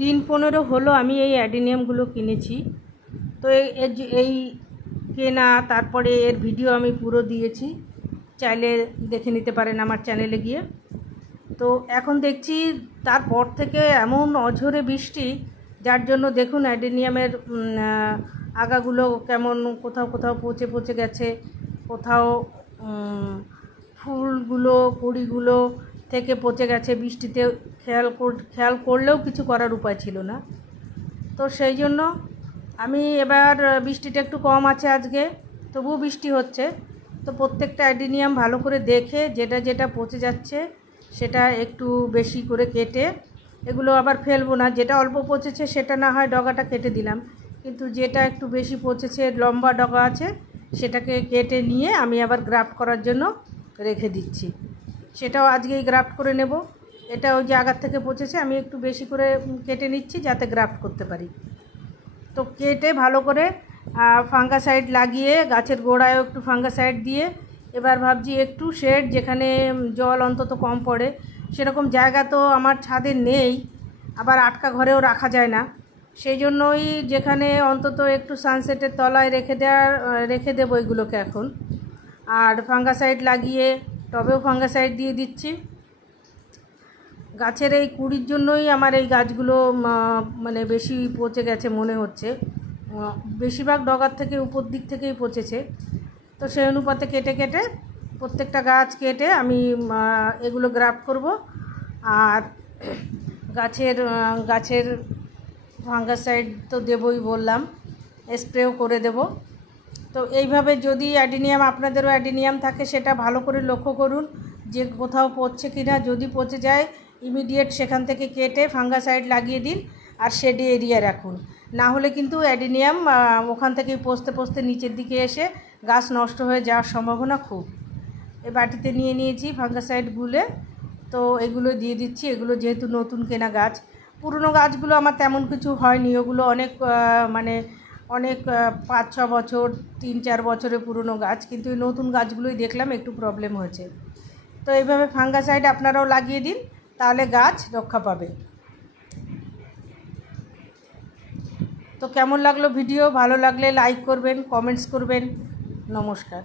दिन 15 হলো আমি এই অ্যাডিনিয়ামগুলো কিনেছি। তো এই কেনা তারপরে এর ভিডিও আমি পুরো দিয়েছি, চাইলে দেখে নিতে পারেন আমার চ্যানেলে গিয়ে। তো এখন দেখছি তারপর থেকে এমন অঝোরে বৃষ্টি, যার জন্য দেখুন অ্যাডিনিয়ামের আগাগুলো কেমন কোথাও কোথাও পচে পচে গেছে, কোথাও ফুলগুলো কুড়িগুলো থেকে পচে গেছে। বৃষ্টিতে খেয়াল করলেও কিছু করার উপায় ছিল না। তো সেই জন্য আমি এবার বৃষ্টিটা একটু কম আছে আজকে, তবুও বৃষ্টি হচ্ছে, তো প্রত্যেকটা অ্যাডিনিয়াম ভালো করে দেখে যেটা যেটা পচে যাচ্ছে সেটা একটু বেশি করে কেটে, এগুলো আবার ফেলবো না। যেটা অল্প পচেছে সেটা না হয় ডগাটা কেটে দিলাম, কিন্তু যেটা একটু বেশি পচেছে লম্বা ডগা আছে সেটাকে কেটে নিয়ে আমি আবার গ্রাফট করার জন্য রেখে দিচ্ছি। সেটাও আজকেই গ্রাফট করে নেব। এটা ওই যে আগার থেকে পচেছে, আমি একটু বেশি করে কেটে নিচ্ছি যাতে গ্রাফট করতে পারি। তো কেটে ভালো করে ফাঙ্গাসাইড লাগিয়ে, গাছের গোড়ায়ও একটু ফাঙ্গাসাইড দিয়ে, এবার ভাবছি একটু শেড যেখানে জল অন্তত কম পড়ে, সেরকম জায়গা তো আমার ছাদে নেই, আবার আটকা ঘরেও রাখা যায় না। সেই জন্যই যেখানে অন্তত একটু সানসেটের তলায় রেখে দেবো এগুলোকে এখন। আর ফাঙ্গাসাইড লাগিয়ে টবেও ফাঙ্গাসাইড দিয়ে দিচ্ছি। গাছের এই কুড়ির জন্যই আমার এই গাছগুলো মানে বেশি পচে গেছে মনে হচ্ছে, বেশিরভাগ ডগার থেকে উপর দিক থেকেই পচেছে। তো সেই অনুপাতে কেটে কেটে প্রত্যেকটা গাছ কেটে আমি এগুলো গ্রাফট করব। আর গাছের ফাঙ্গাসাইড তো দেবই বললাম, স্প্রেও করে দেব। তো এইভাবে যদি অ্যাডিনিয়াম, আপনাদেরও অ্যাডিনিয়াম থাকে, সেটা ভালো করে লক্ষ্য করুন যে কোথাও পচছে কিনা। যদি পচে যায় ইমিডিয়েট সেখান থেকে কেটে ফাঙ্গাসাইড লাগিয়ে দিন আর শেডে এরিয়া রাখুন। না হলে কিন্তু অ্যাডিনিয়াম ওখান থেকেই পচতে পচতে নিচের দিকে এসে গাছ নষ্ট হয়ে যাওয়ার সম্ভাবনা খুব। এই বাটিতে নিয়ে নিয়েছি ফাঙ্গাসাইড গুলে, তো এগুলো দিয়ে দিচ্ছি। এগুলো যেহেতু নতুন কেনা গাছ, পুরনো গাছগুলো আমার তেমন কিছু হয়নি, ওগুলো অনেক 5-6 বছর 3-4 বছরের পুরনো গাছ, কিন্তু এই নতুন গাছগুলোই দেখলাম একটু প্রবলেম হয়েছে। তো এইভাবে ফাঙ্গাসাইড আপনারাও লাগিয়ে দিন, তাহলে গাছ রক্ষা পাবে। তো কেমন লাগলো ভিডিও? ভালো লাগলে লাইক করবেন, কমেন্টস করবেন। নমস্কার।